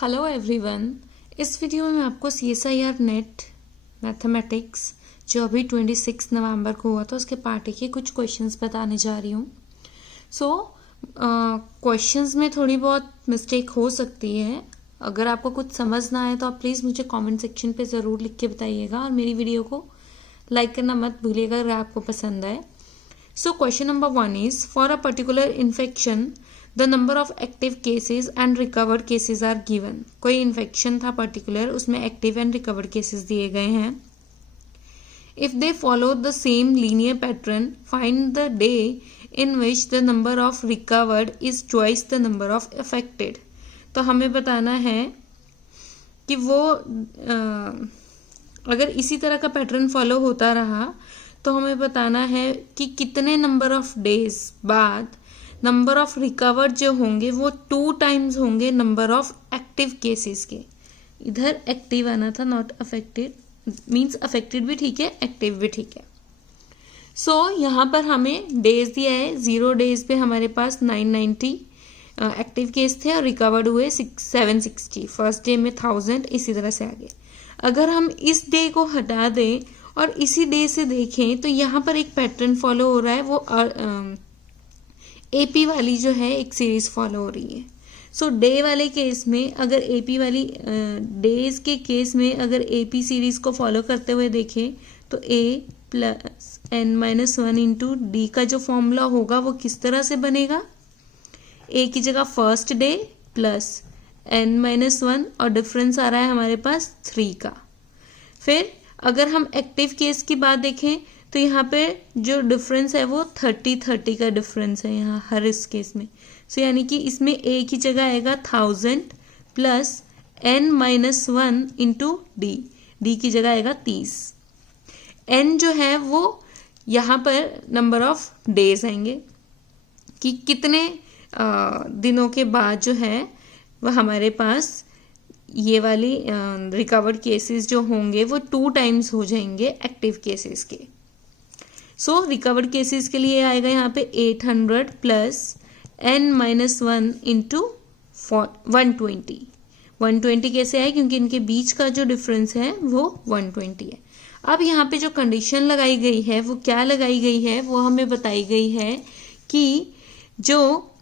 Hello everyone. इस video में मैं आपको CSIR नेट मैथमेटिक्स जो अभी 26 नवंबर को हुआ था उसके पार्ट के कुछ क्वेश्चंस बताने जा रही हूँ। क्वेश्चंस में थोड़ी बहुत मिस्टेक हो सकती है। अगर आपको कुछ समझ ना आए तो आप प्लीज़ मुझे कमेंट सेक्शन पे ज़रूर लिख के बताइएगा और मेरी वीडियो को लाइक करना मत भूलिएगा अगर आपको पसंद आए। Question number 1 is for a particular infection the number of active cases and recovered cases are given. कोई इन्फेक्शन था पर्टिकुलर, उसमें एक्टिव एंड रिकवर्ड केसेस दिए गए हैं। If they follow the same linear pattern find the day in which the number of recovered is twice the number of affected. तो हमें बताना है कि वो अगर इसी तरह का पैटर्न फॉलो होता रहा तो हमें बताना है कि कितने नंबर ऑफ डेज बाद नंबर ऑफ रिकवर्ड जो होंगे वो 2 टाइम्स होंगे नंबर ऑफ एक्टिव केसेस के। इधर एक्टिव आना था, नॉट अफेक्टेड, मींस अफेक्टेड भी ठीक है, एक्टिव भी ठीक है। यहाँ पर हमें डेज दिया है। 0 डेज पे हमारे पास 990 एक्टिव केस थे और रिकवर्ड हुए 760। फर्स्ट डे में 1000, इसी तरह से आगे। अगर हम इस डे को हटा दें और इसी डे से देखें तो यहाँ पर एक पैटर्न फॉलो हो रहा है, वो AP वाली जो है एक सीरीज फॉलो हो रही है। डे वाले केस में अगर AP वाली डेज के केस में अगर AP सीरीज को फॉलो करते हुए देखें तो A plus n-1 into D का जो फॉर्मूला होगा वो किस तरह से बनेगा। A की जगह फर्स्ट डे प्लस n-1 और डिफरेंस आ रहा है हमारे पास 3 का। फिर अगर हम एक्टिव केस की बात देखें तो यहाँ पे जो डिफरेंस है वो 30 का डिफरेंस है यहाँ हर इस केस में। यानी कि इसमें A की जगह आएगा 1000 प्लस n-1 इंटू डी की जगह आएगा 30। n जो है वो यहाँ पर नंबर ऑफ डेज आएंगे कि कितने दिनों के बाद जो है वह हमारे पास ये वाली रिकवर्ड केसेस जो होंगे वो 2 टाइम्स हो जाएंगे एक्टिव केसेस के। रिकवर्ड केसेस के लिए आएगा यहाँ पे 800 प्लस n-1 इंटू 120। 120 कैसे आए, क्योंकि इनके बीच का जो डिफरेंस है वो 120 है। अब यहाँ पे जो कंडीशन लगाई गई है वो क्या लगाई गई है, वो हमें बताई गई है कि जो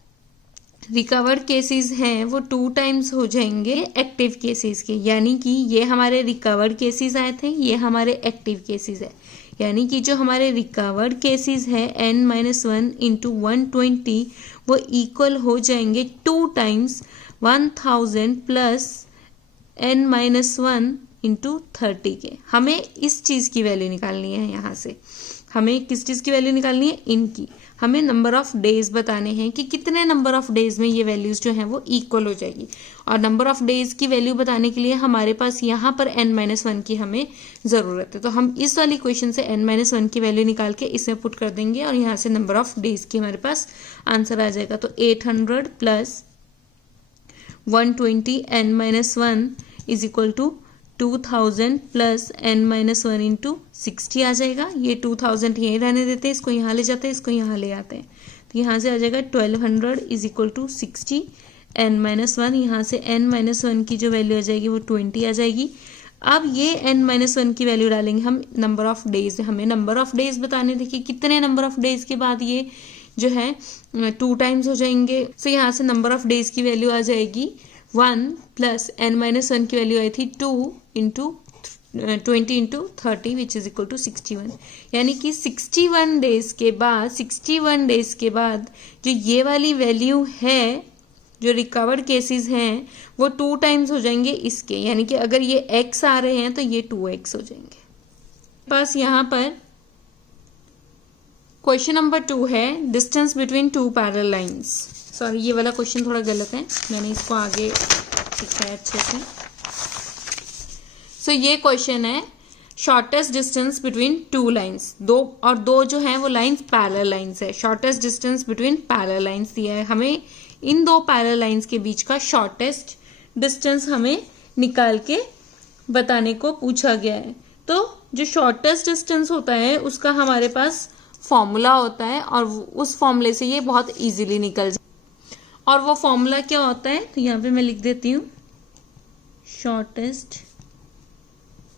रिकवर्ड केसेस हैं वो 2 टाइम्स हो जाएंगे एक्टिव केसेस के। यानी कि ये हमारे रिकवर्ड केसेस आए थे, ये हमारे एक्टिव केसेस है। यानी कि जो हमारे रिकवर्ड केसेस है n-1 इंटू 120 वो इक्वल हो जाएंगे 2 टाइम्स 1000 प्लस n-1 इंटू 30 के। हमें इस चीज़ की वैल्यू निकालनी है। यहाँ से हमें किस चीज़ की वैल्यू निकालनी है, इनकी। हमें नंबर ऑफ डेज बताने हैं कि कितने नंबर ऑफ डेज में ये वैल्यूज जो हैं वो इक्वल हो जाएगी। और नंबर ऑफ डेज की वैल्यू बताने के लिए हमारे पास यहाँ पर n-1 की हमें ज़रूरत है। तो हम इस वाली क्वेश्चन से n-1 की वैल्यू निकाल के इसमें पुट कर देंगे और यहाँ से नंबर ऑफ डेज की हमारे पास आंसर आ जाएगा। तो 800 plus 120 n-1 is equal to 2000 plus n-1 into 60 आ जाएगा। ये 2000 यहीं रहने देते हैं, इसको यहाँ ले जाते हैं, इसको यहाँ ले आते हैं। तो यहाँ से आ जाएगा 1200 इज इक्वल टू 60 n-1। यहाँ से n-1 की जो वैल्यू आ जाएगी वो 20 आ जाएगी। अब ये n-1 की वैल्यू डालेंगे हम नंबर ऑफ डेज। हमें नंबर ऑफ डेज बताने, देखिए कितने नंबर ऑफ डेज के बाद ये जो है 2 टाइम्स हो जाएंगे। यहाँ से नंबर ऑफ डेज की वैल्यू आ जाएगी 1 प्लस n-1 की वैल्यू आई थी 2 into 20 into 30 which is equal to 61। यानी कि 61 डेज के बाद जो ये वाली वैल्यू है, जो रिकवर्ड केसेस हैं वो 2 टाइम्स हो जाएंगे इसके। यानी कि अगर ये x आ रहे हैं तो ये 2x हो जाएंगे। बस यहाँ पर क्वेश्चन नंबर 2 है distance between 2 parallel lines. Sorry, ये वाला क्वेश्चन थोड़ा गलत है, मैंने इसको आगे लिखा है अच्छे से। ये क्वेश्चन है शॉर्टेस्ट डिस्टेंस बिटवीन 2 लाइंस। दो जो हैं वो लाइंस पैरेलल लाइंस है। Shortest distance between parallel lines दिया है हमें। इन 2 पैरेलल लाइंस के बीच का शॉर्टेस्ट डिस्टेंस हमें निकाल के बताने को पूछा गया है। तो जो शॉर्टेस्ट डिस्टेंस होता है उसका हमारे पास फॉर्मूला होता है और उस फॉर्मूले से ये बहुत इजीली निकल जाए। और वो फॉर्मूला क्या होता है, तो यहाँ पे मैं लिख देती हूँ शॉर्टेस्ट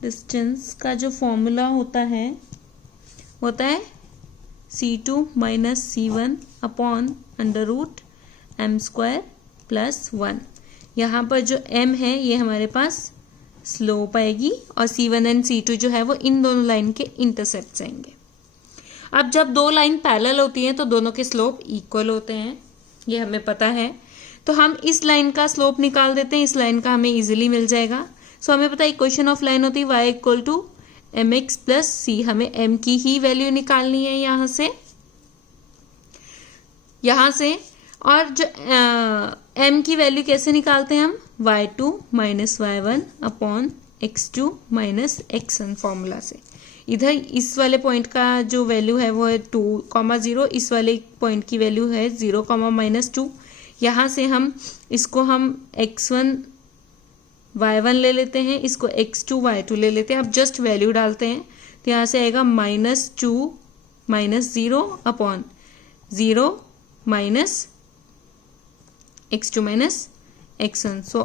डिस्टेंस का जो फॉर्मूला होता है C2 minus C1 upon under root m² plus 1। यहाँ पर जो m है ये हमारे पास स्लोप आएगी और C1 एंड C2 जो है वो इन दोनों लाइन के इंटरसेप्ट आएंगे। अब जब दो लाइन पैरेलल होती हैं तो दोनों के स्लोप इक्वल होते हैं, ये हमें पता है। तो हम इस लाइन का स्लोप निकाल देते हैं, इस लाइन का हमें इजीली मिल जाएगा। सो हमें पता है इक्वेशन ऑफ लाइन होती है y equal to mx plus c। हमें m की ही वैल्यू निकालनी है यहाँ से और जो m की वैल्यू कैसे निकालते हैं हम, y2 minus y1 upon x2 minus x1 formula से। इधर इस वाले पॉइंट का जो वैल्यू है वो है 2,0, इस वाले पॉइंट की वैल्यू है 0,-2। यहाँ से हम इसको x1 y1 ले लेते हैं, इसको x2 y2 ले लेते हैं। अब जस्ट वैल्यू डालते हैं तो यहाँ से आएगा -2 -0 upon 0 minus x2 minus x1। सो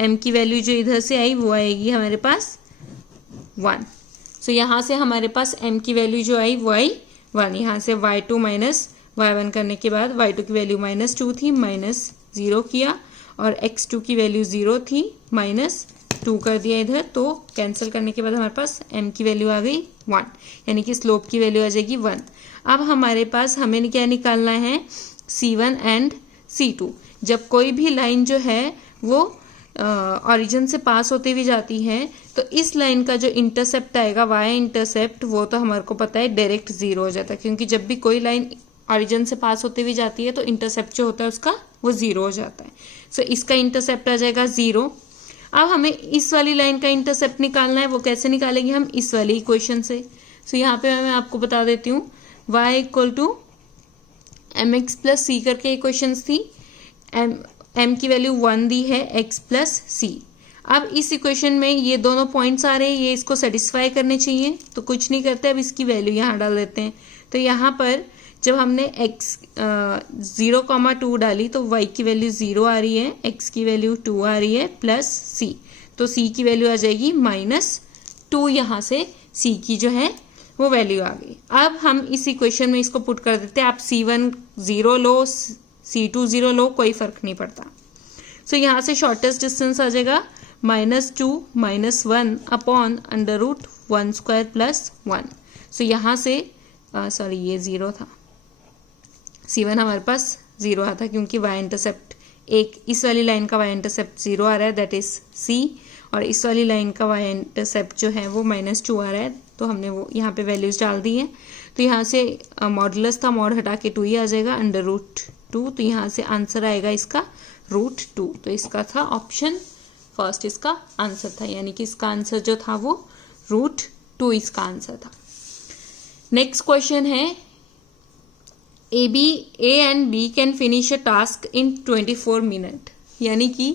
m की वैल्यू जो इधर से आई वो आएगी हमारे पास 1। सो यहाँ से हमारे पास m की वैल्यू जो आई वो आई 1। यहाँ से y2 माइनस y1 करने के बाद y2 की वैल्यू -2 थी, -0 किया और x2 की वैल्यू 0 थी, -2 कर दिया इधर। तो कैंसिल करने के बाद हमारे पास m की वैल्यू आ गई 1, यानी कि स्लोप की वैल्यू आ जाएगी 1। अब हमारे पास हमें क्या निकालना है, C1 एंड C2। जब कोई भी लाइन जो है वो ऑरिजिन से पास होते हुए जाती है तो इस लाइन का जो इंटरसेप्ट आएगा y इंटरसेप्ट, वो तो हमारे को पता है डायरेक्ट 0 हो जाता है, क्योंकि जब भी कोई लाइन ऑरिजिन से पास होते हुए जाती है तो इंटरसेप्ट जो होता है उसका वो 0 हो जाता है। सो इसका इंटरसेप्ट आ जाएगा 0। अब हमें इस वाली लाइन का इंटरसेप्ट निकालना है, वो कैसे निकालेंगे हम, इस वाली इक्वेशन से। सो यहाँ पे मैं आपको बता देती हूँ, y equal to mx plus c करके इक्वेशंस थी। m की वैल्यू 1 दी है, x प्लस c। अब इस इक्वेशन में ये दोनों पॉइंट्स आ रहे हैं, ये इसको सेटिस्फाई करने चाहिए, तो कुछ नहीं करते, अब इसकी वैल्यू यहाँ डाल देते हैं। तो यहाँ पर जब हमने x 0,2 डाली तो y की वैल्यू 0 आ रही है, x की वैल्यू 2 आ रही है, प्लस c। तो c की वैल्यू आ जाएगी -2। यहाँ से c की जो है वो वैल्यू आ गई। अब हम इस इक्वेशन में इसको पुट कर देते हैं। आप C1 0 लो, C2 0 लो, कोई फर्क नहीं पड़ता। सो यहाँ से शॉर्टेस्ट डिस्टेंस आ जाएगा -2 -1 अपॉन अंडर रूट 1² प्लस 1। सो यहाँ से सॉरी ये 0 था, C1 हमारे पास 0 आता क्योंकि y इंटरसेप्ट इस वाली लाइन का y इंटरसेप्ट 0 आ रहा है, दैट इज C, और इस वाली लाइन का y इंटरसेप्ट जो है वो -2 आ रहा है। तो हमने वो यहाँ पे वैल्यूज डाल दी है। तो यहाँ से मॉडुलस था, मॉड हटा के 2 ही आ जाएगा, अंडर रूट 2। तो यहाँ से आंसर आएगा इसका √2। तो इसका था ऑप्शन फर्स्ट, इसका आंसर था, यानी कि इसका आंसर जो था वो √2 इसका आंसर था। नेक्स्ट क्वेश्चन है, A and B can finish a task in 24 minute. यानी कि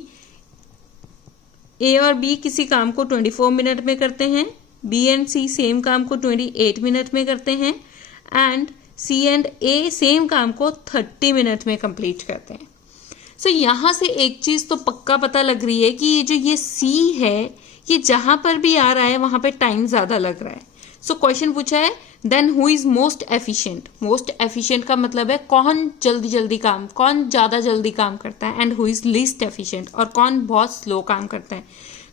A और B किसी काम को 24 मिनट में करते हैं, B एंड C सेम काम को 28 मिनट में करते हैं, and C and A same काम को 30 मिनट में कंप्लीट करते हैं। सो यहाँ से एक चीज तो पक्का पता लग रही है कि ये C है, ये जहां पर भी आ रहा है वहां पे टाइम ज्यादा लग रहा है। सो क्वेश्चन पूछा है, then who is most efficient. Most efficient का मतलब है कौन ज्यादा जल्दी काम करता है, and who is least efficient, और कौन बहुत स्लो काम करता है।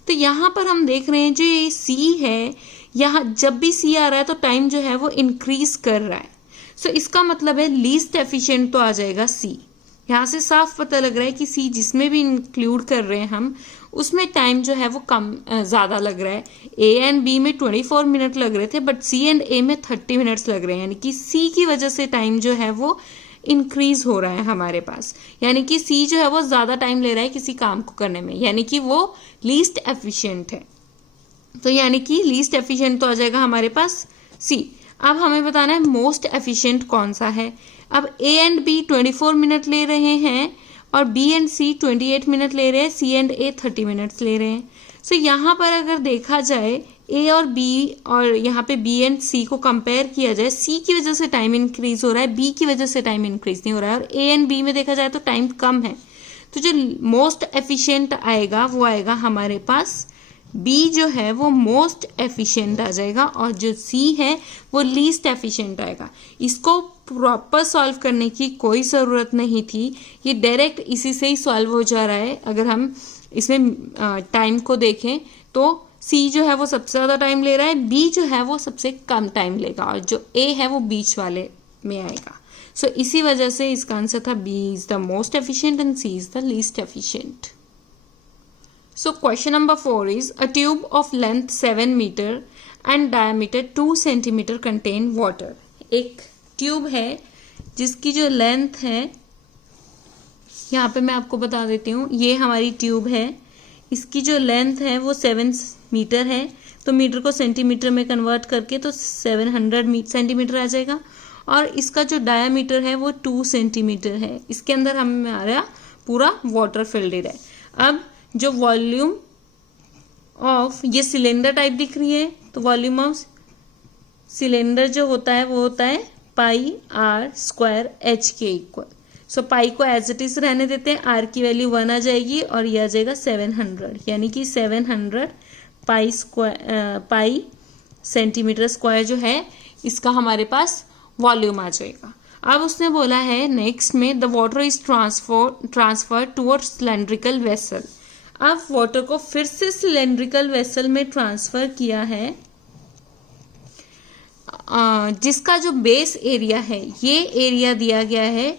तो यहाँ पर हम देख रहे हैं जो ये C है, यहाँ जब भी C आ रहा है तो टाइम जो है वो इंक्रीज कर रहा है। सो इसका मतलब है लीस्ट एफिशिएंट तो आ जाएगा C। यहाँ से साफ पता लग रहा है कि C जिसमें भी इंक्लूड कर रहे हैं हम, उसमें टाइम जो है वो ज्यादा लग रहा है। A एंड B में 24 मिनट लग रहे थे, बट C एंड A में 30 मिनट्स लग रहे हैं, यानी कि C की वजह से टाइम जो है वो इंक्रीज हो रहा है हमारे पास। यानी कि C जो है वो ज्यादा टाइम ले रहा है किसी काम को करने में, यानी कि वो लीस्ट एफिशिएंट है। तो यानी कि लीस्ट एफिशिएंट तो आ जाएगा हमारे पास C। अब हमें बताना है मोस्ट एफिशिएंट कौन सा है। अब A एंड B 24 मिनट ले रहे हैं और B एंड C 28 मिनट ले रहे हैं, C एंड A 30 मिनट्स ले रहे हैं। सो यहाँ पर अगर देखा जाए A और B और यहाँ पे B एंड C को कंपेयर किया जाए, C की वजह से टाइम इंक्रीज हो रहा है, B की वजह से टाइम इंक्रीज नहीं हो रहा है, और A एंड B में देखा जाए तो टाइम कम है। तो जो मोस्ट एफिशिएंट आएगा वो आएगा हमारे पास बी जो है वो मोस्ट एफिशिएंट आ जाएगा और जो सी है वो लीस्ट एफिशिएंट आएगा। इसको प्रॉपर सॉल्व करने की कोई ज़रूरत नहीं थी, ये डायरेक्ट इसी से ही सॉल्व हो जा रहा है। अगर हम इसमें टाइम को देखें तो सी जो है वो सबसे ज़्यादा टाइम ले रहा है, बी जो है वो सबसे कम टाइम लेगा और जो ए है वो बीच वाले में आएगा। सो इसी वजह से इसका आंसर था B is the most efficient and C is the least efficient. So question number 4 is a tube of length 7 metre and diameter 2 centimetre contain water. एक ट्यूब है जिसकी जो लेंथ है, यहाँ पे मैं आपको बता देती हूँ, ये हमारी ट्यूब है, इसकी जो लेंथ है वो 7 मीटर है, तो मीटर को सेंटीमीटर में कन्वर्ट करके तो 700 सेंटीमीटर आ जाएगा और इसका जो डायामीटर है वो 2 सेंटीमीटर है। इसके अंदर हमारा पूरा वाटर फिल्ड है। अब जो वॉल्यूम ऑफ, ये सिलेंडर टाइप दिख रही है, तो वॉल्यूम ऑफ सिलेंडर जो होता है वो होता है पाई आर स्क्वायर एच के इक्वल। सो पाई को एज इट इज रहने देते हैं, आर की वैल्यू 1 आ जाएगी और ये आ जाएगा 700, यानी कि 700 पाई सेंटीमीटर स्क्वायर जो है इसका हमारे पास वॉल्यूम आ जाएगा। अब उसने बोला है नेक्स्ट में the water is transfer towards cylindrical vessel. अब वाटर को फिर से सिलेंड्रिकल वेसल में ट्रांसफर किया है, जिसका जो बेस एरिया है ये एरिया दिया गया है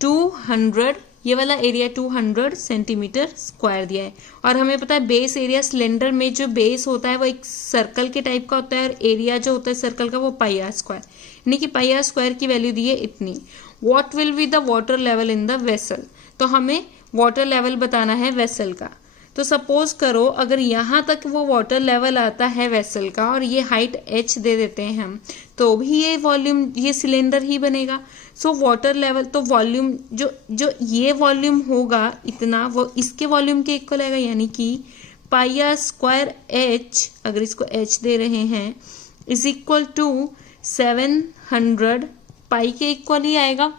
200, ये वाला एरिया 200 सेंटीमीटर स्क्वायर दिया है और हमें पता है बेस एरिया सिलेंडर में जो बेस होता है वो एक सर्कल के टाइप का होता है और एरिया जो होता है सर्कल का वो पाई आर स्क्वायर, यानी कि पाई आर स्क्वायर की वैल्यू दी है इतनी। What will be the water level in the vessel, तो हमें वाटर लेवल बताना है वेसल का। तो सपोज करो अगर यहाँ तक वो वाटर लेवल आता है वेसल का और ये हाइट h दे देते हैं हम, तो भी ये वॉल्यूम, ये सिलेंडर ही बनेगा। सो वाटर लेवल, तो वॉल्यूम जो ये वॉल्यूम होगा इतना, वो इसके वॉल्यूम के इक्वल आएगा, यानी कि पाई आर स्क्वायर h, अगर इसको h दे रहे हैं, इज इक्वल टू 700 पाई के इक्वल ही आएगा,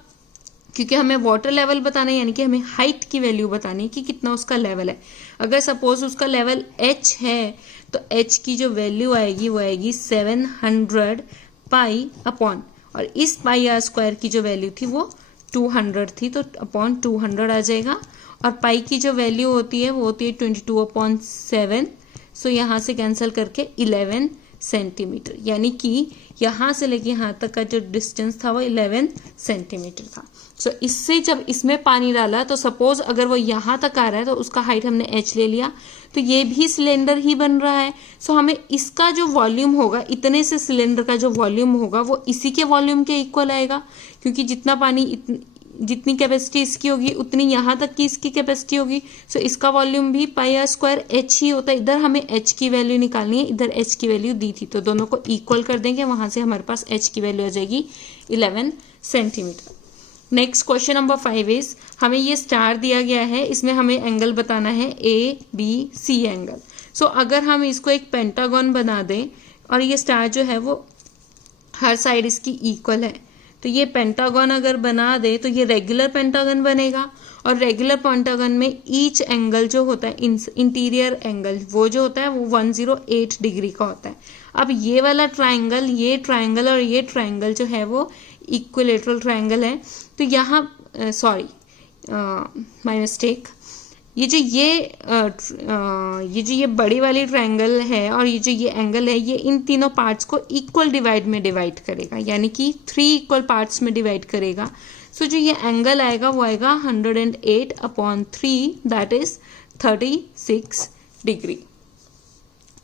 क्योंकि हमें वाटर लेवल बताना है, यानी कि हमें हाइट की वैल्यू बतानी है कि कितना उसका लेवल है। अगर सपोज उसका लेवल h है तो h की जो वैल्यू आएगी वो आएगी 700 पाई अपॉन, और इस पाई आर स्क्वायर की जो वैल्यू थी वो 200 थी, तो अपॉन 200 आ जाएगा। और पाई की जो वैल्यू होती है वो होती है 22/7, सो यहाँ से कैंसिल करके 11 सेंटीमीटर, यानी कि यहाँ से लेके यहाँ तक का जो डिस्टेंस था वो 11 सेंटीमीटर था। सो इससे जब इसमें पानी डाला तो सपोज अगर वो यहाँ तक आ रहा है तो उसका हाइट हमने h ले लिया, तो ये भी सिलेंडर ही बन रहा है। सो हमें इसका जो वॉल्यूम होगा, इतने से सिलेंडर का जो वॉल्यूम होगा वो इसी के वॉल्यूम के इक्वल आएगा, क्योंकि जितना पानी, जितनी कैपेसिटी इसकी होगी उतनी यहाँ तक की इसकी कैपेसिटी होगी। सो इसका वॉल्यूम भी पाई आर स्क्वायर h ही होता है। इधर हमें h की वैल्यू निकालनी है, इधर h की वैल्यू दी थी, तो दोनों को इक्वल कर देंगे, वहां से हमारे पास h की वैल्यू आ जाएगी 11 centimetre. Next question number 5 is, हमें ये स्टार दिया गया है, इसमें हमें एंगल बताना है ABC एंगल। सो अगर हम इसको एक पेंटागन बना दें और ये स्टार जो है वो हर साइड इसकी इक्वल है, तो ये पेंटागन अगर बना दे तो ये रेगुलर पेंटागन बनेगा, और रेगुलर पेंटागन में ईच एंगल जो होता है, इंटीरियर एंगल वो जो होता है वो 108 डिग्री का होता है। अब ये वाला ट्राइंगल, ये ट्राइंगल और ये ट्राइंगल जो है वो इक्विलेटरल ट्राइंगल है, तो यहाँ सॉरी माय मिस्टेक, ये जो ये बड़ी वाली ट्रायंगल है और ये जो ये एंगल है, ये इन तीनों पार्ट्स को इक्वल डिवाइड में डिवाइड करेगा, यानी कि 3 इक्वल पार्ट्स में डिवाइड करेगा। सो जो ये एंगल आएगा वो आएगा 108/3, दैट इज 36 डिग्री।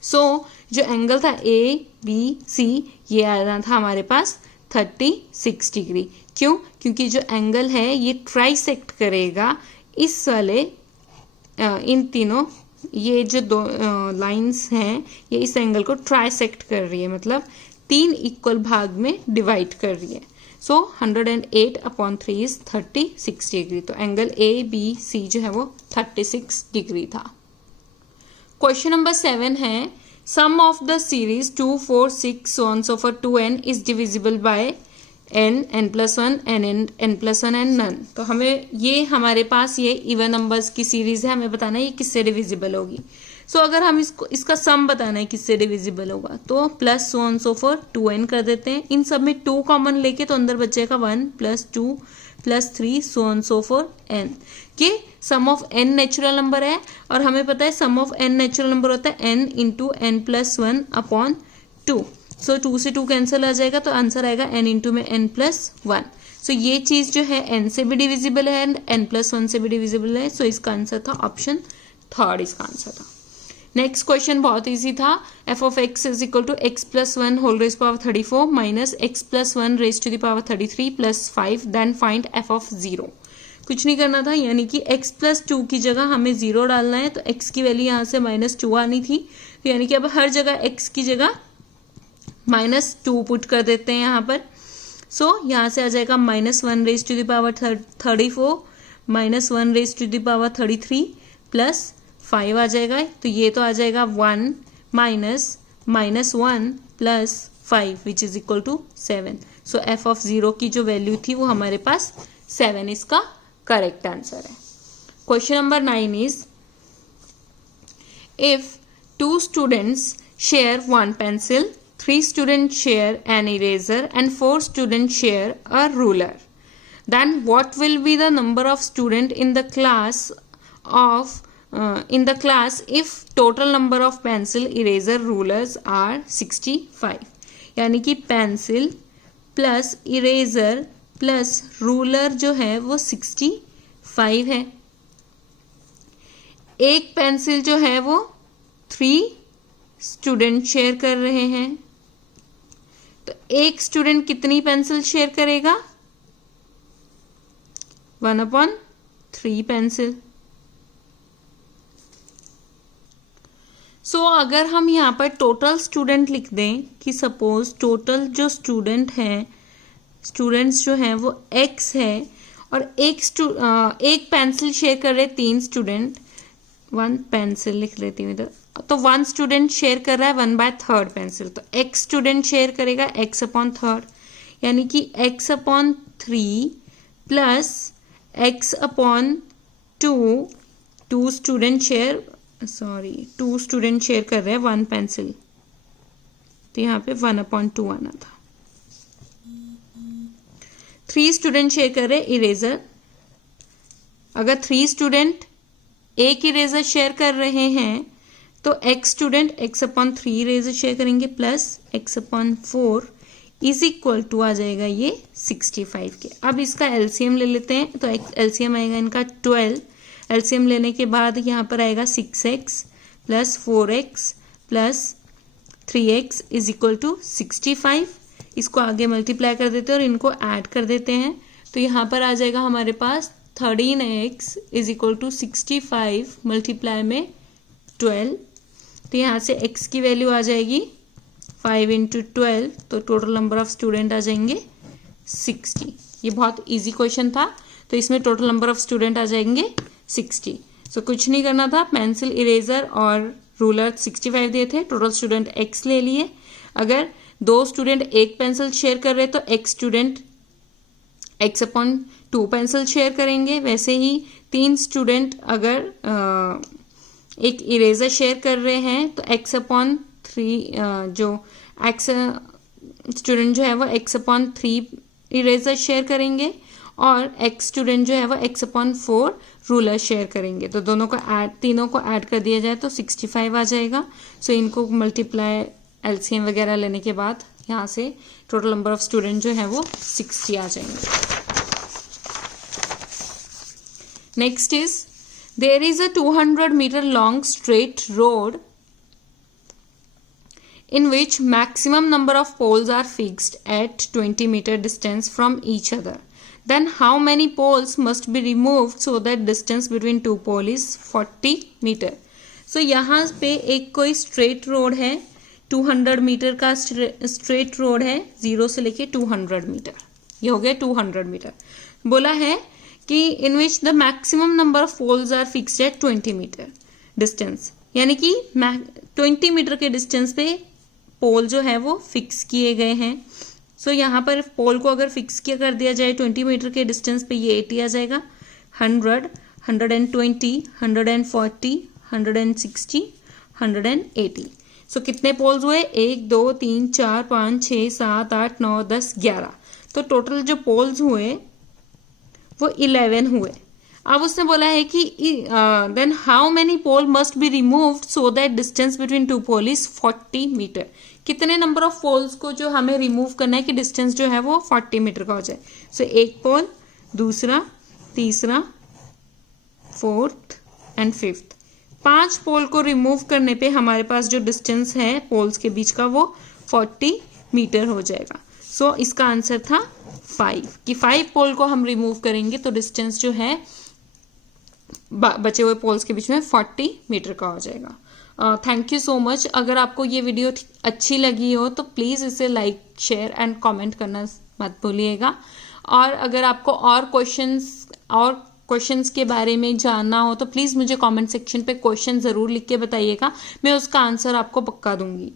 सो जो एंगल था ABC, ये आ रहा था हमारे पास 36 डिग्री। क्यों? क्योंकि जो एंगल है ये ट्राइसेक्ट करेगा इस वाले इन तीनों, ये जो दो लाइंस हैं ये इस एंगल को ट्राइसेक्ट कर रही है, मतलब 3 इक्वल भाग में डिवाइड कर रही है। सो 108/3 इज 36 डिग्री, तो एंगल ABC जो है वो 36 डिग्री था। क्वेश्चन नंबर 7 है, सम of the series 2, 4, 6 so on so forth 2n is divisible by n+1 n+1 and none। तो हमें ये हमारे पास ये इवन नंबर्स की सीरीज है, हमें बताना है ये किससे डिविजिबल होगी। सो अगर हम इसका सम बताना है किससे डिविजिबल होगा तो plus so on so for 2n कर देते हैं। इन सब में 2 कॉमन लेके तो अंदर बचेगा 1 + 2 + 3 so on so for n। ये सम ऑफ n नेचुरल नंबर है और हमें पता है सम ऑफ n नेचुरल नंबर होता है n × n+1/2। सो 2 से 2 कैंसिल आ जाएगा तो आंसर आएगा n × n+1। सो ये चीज जो है n से भी डिविजिबल है एंड n+1 से भी डिविजिबल है। सो इसका आंसर था ऑप्शन 3 इसका आंसर था। नेक्स्ट क्वेश्चन बहुत इजी था। f of x is equal to x + 1 whole raised to power 34 minus x + 1 raised to the power 33 + 5 then find f of 0। कुछ नहीं करना था, यानी कि x + 2 की जगह हमें 0 डालना है। तो x की वैल्यू यहाँ से -2 आनी थी, तो यानी कि अब हर जगह x की जगह -2 पुट कर देते हैं यहाँ पर। सो यहाँ से आ जाएगा -1 raised to the power 34 -1 raised to the power 33 + 5 आ जाएगा। तो ये तो आ जाएगा 1 - -1 + 5 which is equal to 7। So f of 0 की जो वैल्यू थी वो हमारे पास 7 इसका करेक्ट आंसर है। Question number 9 is if 2 students share 1 pencil, 3 students share an eraser and 4 students share a ruler, then what will be the number of students in the class if total number of pencil, eraser, rulers are 65। यानी कि pencil plus eraser plus ruler जो है वो 65 है। एक pencil जो है वो 3 स्टूडेंट शेयर कर रहे हैं, तो एक स्टूडेंट कितनी पेंसिल शेयर करेगा? 1/3 पेंसिल। सो अगर हम यहाँ पर टोटल स्टूडेंट लिख दें कि सपोज टोटल जो स्टूडेंट्स जो हैं वो x है और एक पेंसिल शेयर कर रहे 3 स्टूडेंट, 1 पेंसिल लिख लेती हूँ इधर, तो 1 स्टूडेंट शेयर कर रहा है 1/3 पेंसिल, तो x स्टूडेंट शेयर करेगा x/3, यानी कि x/3 plus x/2 2 student share कर रहे हैं 1 पेंसिल, तो यहाँ पे 1/2 आना था। 3 स्टूडेंट शेयर कर रहे हैं इरेजर, अगर 3 स्टूडेंट एक इरेजर शेयर कर रहे हैं तो x student x/3 eraser share करेंगे plus x/4 is equal to आ जाएगा ये 65 के। अब इसका एलसीएम ले लेते हैं, तो एलसीएम आएगा इनका 12। एलसीएम लेने के बाद यहाँ पर आएगा 6x plus 4x plus 3x is equal to 65। इसको आगे मल्टीप्लाई कर देते हैं और इनको ऐड कर देते हैं, तो यहाँ पर आ जाएगा हमारे पास 13x is equal to 65 multiply में 12। तो यहाँ से x की वैल्यू आ जाएगी 5 × 12, तो टोटल नंबर ऑफ स्टूडेंट आ जाएंगे 60। ये बहुत इजी क्वेश्चन था, तो इसमें टोटल नंबर ऑफ स्टूडेंट आ जाएंगे 60। सो कुछ नहीं करना था, पेंसिल, इरेजर और रूलर 65 दिए थे, टोटल स्टूडेंट x ले लिए। अगर 2 स्टूडेंट एक पेंसिल शेयर कर रहे तो x student x/2 pencil share करेंगे। वैसे ही 3 स्टूडेंट अगर एक इरेजर शेयर कर रहे हैं तो x/3 जो x स्टूडेंट जो है वो x/3 इरेजर शेयर करेंगे और x स्टूडेंट जो है वो x/4 रूलर शेयर करेंगे। तो तीनों को ऐड कर दिया जाए तो 65 आ जाएगा। सो इनको मल्टीप्लाई एलसीएम वगैरह लेने के बाद यहाँ से टोटल नंबर ऑफ स्टूडेंट जो है वो 60 आ जाएंगे। Next is there is a 200 metre long straight road in which maximum number of poles are fixed at 20 meter distance from each other. Then how many poles must be removed so that distance between two poles is 40 meter? So यहाँ पे एक कोई straight road है, 200 metre का straight road है, 0 से लेके 200 metre, ये हो गया 200 मीटर। बोला है कि in which the maximum number of poles are fixed at 20 meter distance, यानी कि 20 मीटर के डिस्टेंस पे पोल जो है वो फिक्स किए गए हैं। सो यहाँ पर पोल को अगर फिक्स किया कर दिया जाए 20 मीटर के डिस्टेंस पे, ये 80 आ जाएगा। 100, 120, 140, 160, 180। सो कितने पोल्स हुए? 1, 2, 3, 4, 5, 6, 7, 8, 9, 10, 11। तो टोटल जो पोल्स हुए वो 11 हुए। अब उसने बोला है कि then how many pole must be removed so that distance between two pole is 40 metre. कितने नंबर ऑफ पोल्स को जो हमें रिमूव करना है कि डिस्टेंस जो है वो 40 मीटर का हो जाए। सो एक पोल, दूसरा, तीसरा, फोर्थ एंड फिफ्थ, 5 पोल को रिमूव करने पे हमारे पास जो डिस्टेंस है पोल्स के बीच का वो 40 मीटर हो जाएगा। सो इसका आंसर था 5 कि 5 पोल को हम रिमूव करेंगे तो डिस्टेंस जो है बचे हुए पोल्स के बीच में 40 मीटर का हो जाएगा। Thank you so much. अगर आपको ये वीडियो अच्छी लगी हो तो प्लीज़ इसे लाइक, शेयर एंड कमेंट करना मत भूलिएगा। और अगर आपको और क्वेश्चंस के बारे में जानना हो तो प्लीज़ मुझे कमेंट सेक्शन पे क्वेश्चन ज़रूर लिख के बताइएगा, मैं उसका आंसर आपको पक्का दूंगी।